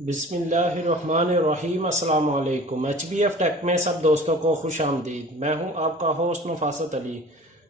बिस्मिल्लाहिर्रहमानिर्रहीम। अस्सलाम वालेकुम। HBF टेक में सब दोस्तों को खुश आमदीद। मैं हूं आपका होस्ट नफासत अली।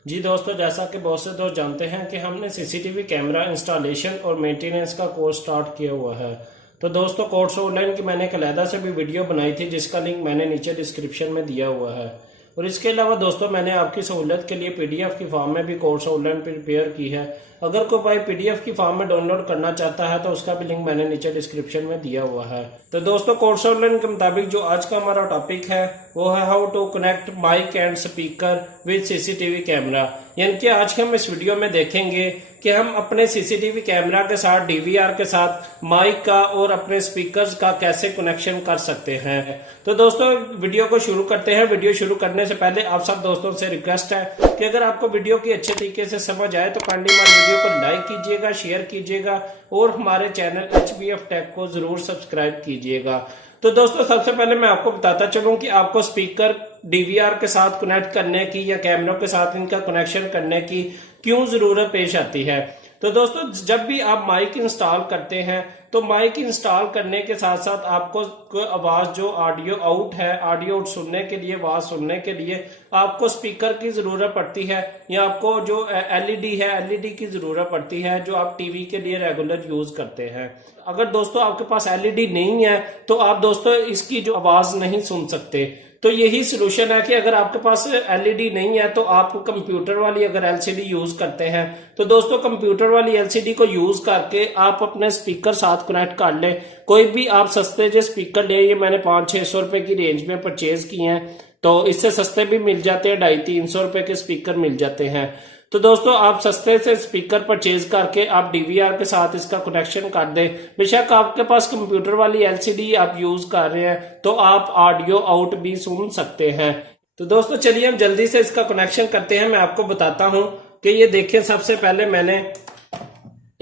जी दोस्तों, जैसा कि बहुत से दोस्त जानते हैं कि हमने CCTV कैमरा इंस्टॉलेशन और मेंटेनेंस का कोर्स स्टार्ट किया हुआ है। तो दोस्तों, कोर्स ऑनलाइन की मैंने एक अलहदा से भी वीडियो बनाई थी जिसका लिंक मैंने नीचे डिस्क्रिप्शन में दिया हुआ है। और इसके अलावा दोस्तों, मैंने आपकी सहूलियत के लिए PDF की फॉर्म में भी कोर्स ऑनलाइन प्रिपेयर की है। अगर कोई भाई PDF की फॉर्म में डाउनलोड करना चाहता है तो उसका भी लिंक मैंने नीचे डिस्क्रिप्शन में दिया हुआ है। तो दोस्तों, कोर्स ऑनलाइन के मुताबिक जो आज का हमारा टॉपिक है वो है how to connect mic and speaker with CCTV camera. यानी कि आज हम इस वीडियो में देखेंगे कि हम अपने CCTV कैमरा के साथ DVR के साथ माइक का और अपने स्पीकर्स का कैसे कनेक्शन कर सकते हैं। तो दोस्तों, वीडियो को शुरू करते हैं। वीडियो शुरू करने से पहले आप सब दोस्तों से रिक्वेस्ट है कि अगर आपको वीडियो की अच्छे तरीके से समझ आए तो काइंडली हमारे वीडियो को लाइक कीजिएगा, शेयर कीजिएगा और हमारे चैनल HBF टेक को जरूर सब्सक्राइब कीजिएगा। तो दोस्तों, सबसे पहले मैं आपको बताता चलूं कि आपको स्पीकर DVR के साथ कनेक्ट करने की या कैमरों के साथ इनका कनेक्शन करने की क्यों जरूरत पेश आती है। तो दोस्तों, जब भी आप माइक इंस्टॉल करते हैं तो माइक इंस्टॉल करने के साथ साथ आपको आवाज जो ऑडियो आउट है, ऑडियो आउट सुनने के लिए, आवाज सुनने के लिए आपको स्पीकर की जरूरत पड़ती है या आपको जो LED है LED की जरूरत पड़ती है जो आप टीवी के लिए रेगुलर यूज करते हैं। अगर दोस्तों आपके पास LED नहीं है तो आप दोस्तों इसकी जो आवाज नहीं सुन सकते। तो यही सोल्यूशन है कि अगर आपके पास LED नहीं है तो आप कंप्यूटर वाली अगर LCD यूज करते हैं तो दोस्तों कंप्यूटर वाली LCD को यूज करके आप अपने स्पीकर साथ कनेक्ट कर ले। कोई भी आप सस्ते जो स्पीकर ले, ये मैंने 500-600 रुपए की रेंज में परचेज किए हैं, तो इससे सस्ते भी मिल जाते हैं, 250-300 रुपए के स्पीकर मिल जाते हैं। तो दोस्तों, आप सस्ते से स्पीकर परचेज करके आप DVR के साथ इसका कनेक्शन कर दें। बेशक आपके पास कंप्यूटर वाली LCD आप यूज कर रहे हैं तो आप ऑडियो आउट भी सुन सकते हैं। तो दोस्तों, चलिए हम जल्दी से इसका कनेक्शन करते हैं। मैं आपको बताता हूं कि ये देखें, सबसे पहले मैंने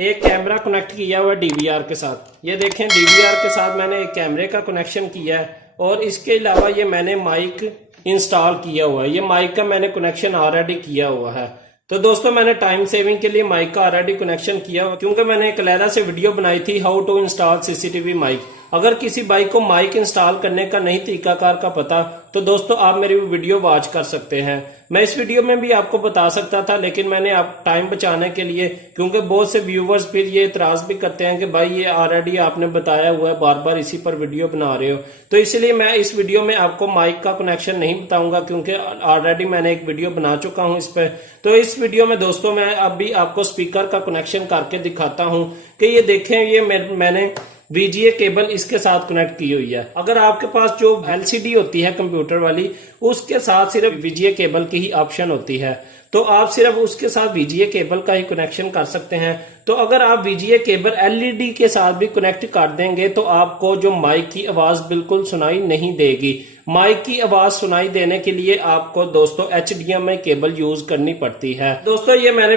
एक कैमरा कनेक्ट किया हुआ है DVR के साथ। ये देखें, DVR के साथ मैंने एक कैमरे का कनेक्शन किया है और इसके अलावा ये मैंने माइक इंस्टॉल किया हुआ है। ये माइक का मैंने कनेक्शन ऑलरेडी किया हुआ है। तो दोस्तों, मैंने टाइम सेविंग के लिए माइक का ऑलरेडी कनेक्शन किया हुआ क्योंकि मैंने एक अलहदा से वीडियो बनाई थी how to install CCTV mic. अगर किसी बाइक को माइक इंस्टॉल करने का नहीं तरीकाकार का पता तो दोस्तों आप मेरी वीडियो वॉच कर सकते हैं। मैं इस वीडियो में भी आपको बता सकता था, लेकिन मैंने आप टाइम बचाने के लिए, क्योंकि बहुत से व्यूवर्स फिर ये इतराज भी करते हैं कि भाई ये ऑलरेडी आपने बताया हुआ है, बार बार इसी पर वीडियो बना रहे हो। तो इसलिए मैं इस वीडियो में आपको माइक का कनेक्शन नहीं बताऊंगा क्योंकि ऑलरेडी मैंने एक वीडियो बना चुका हूं इस पर। तो इस वीडियो में दोस्तों मैं अभी आपको स्पीकर का कनेक्शन करके दिखाता हूं कि ये देखें, ये मैंने VGA केबल इसके साथ कनेक्ट की हुई है। अगर आपके पास जो LCD होती है कंप्यूटर वाली, उसके साथ सिर्फ VGA केबल की ही ऑप्शन होती है, तो आप सिर्फ उसके साथ VGA केबल का ही कनेक्शन कर सकते हैं। तो अगर आप VGA केबल LED के साथ भी कनेक्ट कर देंगे तो आपको जो माइक की आवाज बिल्कुल सुनाई नहीं देगी। माइक की आवाज सुनाई देने के लिए आपको दोस्तों HDMI केबल यूज करनी पड़ती है। दोस्तों, ये मैंने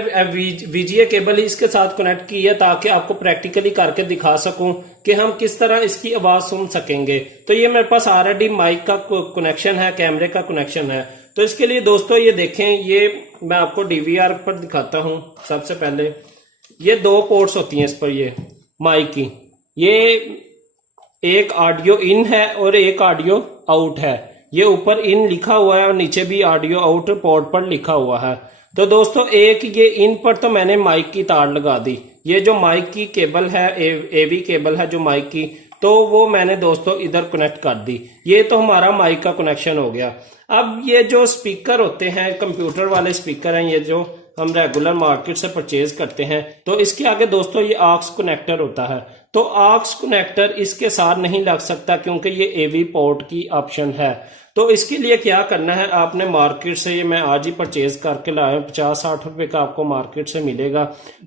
VGA केबल ही इसके साथ कनेक्ट की है ताकि आपको प्रैक्टिकली करके दिखा सकूं कि हम किस तरह इसकी आवाज सुन सकेंगे। तो ये मेरे पास ऑलरेडी माइक का कनेक्शन है, कैमरे का कनेक्शन है। तो इसके लिए दोस्तों ये देखें, ये मैं आपको DVR पर दिखाता हूं। सबसे पहले ये 2 पोर्ट्स होती हैं इस पर, ये माइक की, ये एक ऑडियो इन है और एक ऑडियो आउट है। ये ऊपर इन लिखा हुआ है और नीचे भी ऑडियो आउट पोर्ट पर लिखा हुआ है। तो दोस्तों, एक ये इन पर तो मैंने माइक की तार लगा दी। ये जो माइक की केबल है, AV केबल है जो माइक की, तो वो मैंने दोस्तों इधर कनेक्ट कर दी। ये तो हमारा माइक का कनेक्शन हो गया। अब ये जो स्पीकर होते हैं, कंप्यूटर वाले स्पीकर हैं, ये जो हम रेगुलर मार्केट से परचेज करते हैं, तो इसके आगे दोस्तों ये ऑक्स कनेक्टर होता है। तो ऑक्स कनेक्टर इसके साथ नहीं लग सकता क्योंकि ये AV पोर्ट की ऑप्शन है। तो इसके लिए क्या करना है, आपने मार्केट से, ये मैं आज ही परचेज करके लाया, 50-60 रुपए का आपको मार्केट से मिलेगा।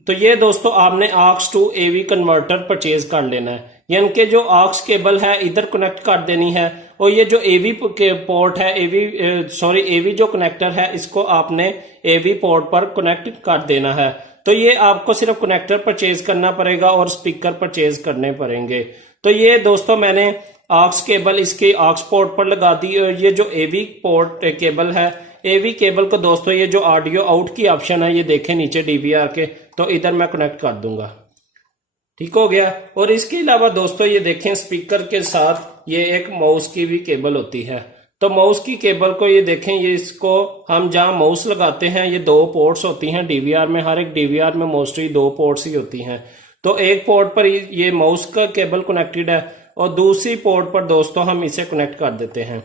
तो ये दोस्तों आपने aux to AV converter purchase कर लेना है। यानी कि जो ऑक्स केबल है इधर कनेक्ट कर देनी है और ये जो AV पोर्ट है, AV जो कनेक्टर है, इसको आपने AV पोर्ट पर कनेक्ट कर देना है। तो ये आपको सिर्फ कनेक्टर परचेज करना पड़ेगा और स्पीकर परचेज करने पड़ेंगे। तो ये दोस्तों मैंने ऑक्स केबल इसके ऑक्स पोर्ट पर लगा दी और ये जो AV पोर्ट केबल है, AV केबल को दोस्तों ये जो ऑडियो आउट की ऑप्शन है, ये देखें नीचे DVR के, तो इधर मैं कनेक्ट कर दूंगा। ठीक हो गया। और इसके अलावा दोस्तों ये देखें स्पीकर के साथ ये एक माउस की भी केबल होती है। तो माउस की केबल को ये देखें, ये इसको हम जहां माउस लगाते हैं ये 2 पोर्ट्स होती हैं डीवीआर में। हर एक डीवीआर में मोस्टली 2 पोर्ट्स ही होती हैं। तो एक पोर्ट पर ये माउस का केबल कनेक्टेड है और दूसरी पोर्ट पर दोस्तों हम इसे कनेक्ट कर देते हैं।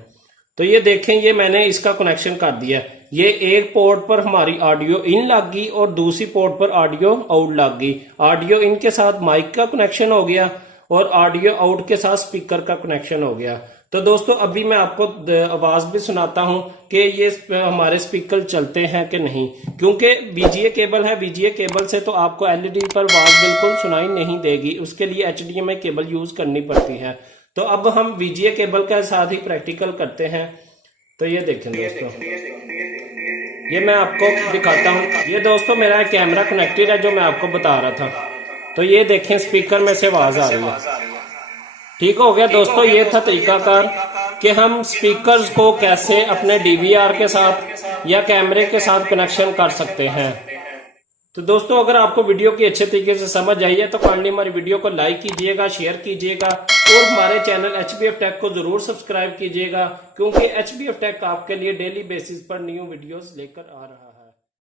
तो ये देखें, ये मैंने इसका कनेक्शन कर दिया। ये एक पोर्ट पर हमारी ऑडियो इन लग गई और दूसरी पोर्ट पर ऑडियो आउट लग गई। ऑडियो इन के साथ माइक का कनेक्शन हो गया और ऑडियो आउट के साथ स्पीकर का कनेक्शन हो गया। तो दोस्तों अभी मैं आपको आवाज भी सुनाता हूं कि ये हमारे स्पीकर चलते हैं कि नहीं, क्योंकि VGA केबल है। VGA केबल से तो आपको LED पर आवाज बिल्कुल सुनाई नहीं देगी, उसके लिए HDMI केबल यूज करनी पड़ती है। तो अब हम VGA केबल के साथ ही प्रैक्टिकल करते हैं। तो ये देखें दोस्तों, ये मैं आपको दिखाता हूँ। ये दोस्तों मेरा कैमरा कनेक्टेड है जो मैं आपको बता रहा था। तो ये देखें स्पीकर में से आवाज आ रही है। ठीक हो गया दोस्तों, ये था तरीकाकार कि हम स्पीकर्स को कैसे अपने DVR के साथ या कैमरे के साथ कनेक्शन कर सकते हैं। तो दोस्तों अगर आपको वीडियो की अच्छे तरीके से समझ आई है तो काइंडली हमारी वीडियो को लाइक कीजिएगा, शेयर कीजिएगा और हमारे चैनल HBF टेक को जरूर सब्सक्राइब कीजिएगा, क्योंकि HBF टेक आपके लिए डेली बेसिस पर न्यू वीडियोस लेकर आ रहा है।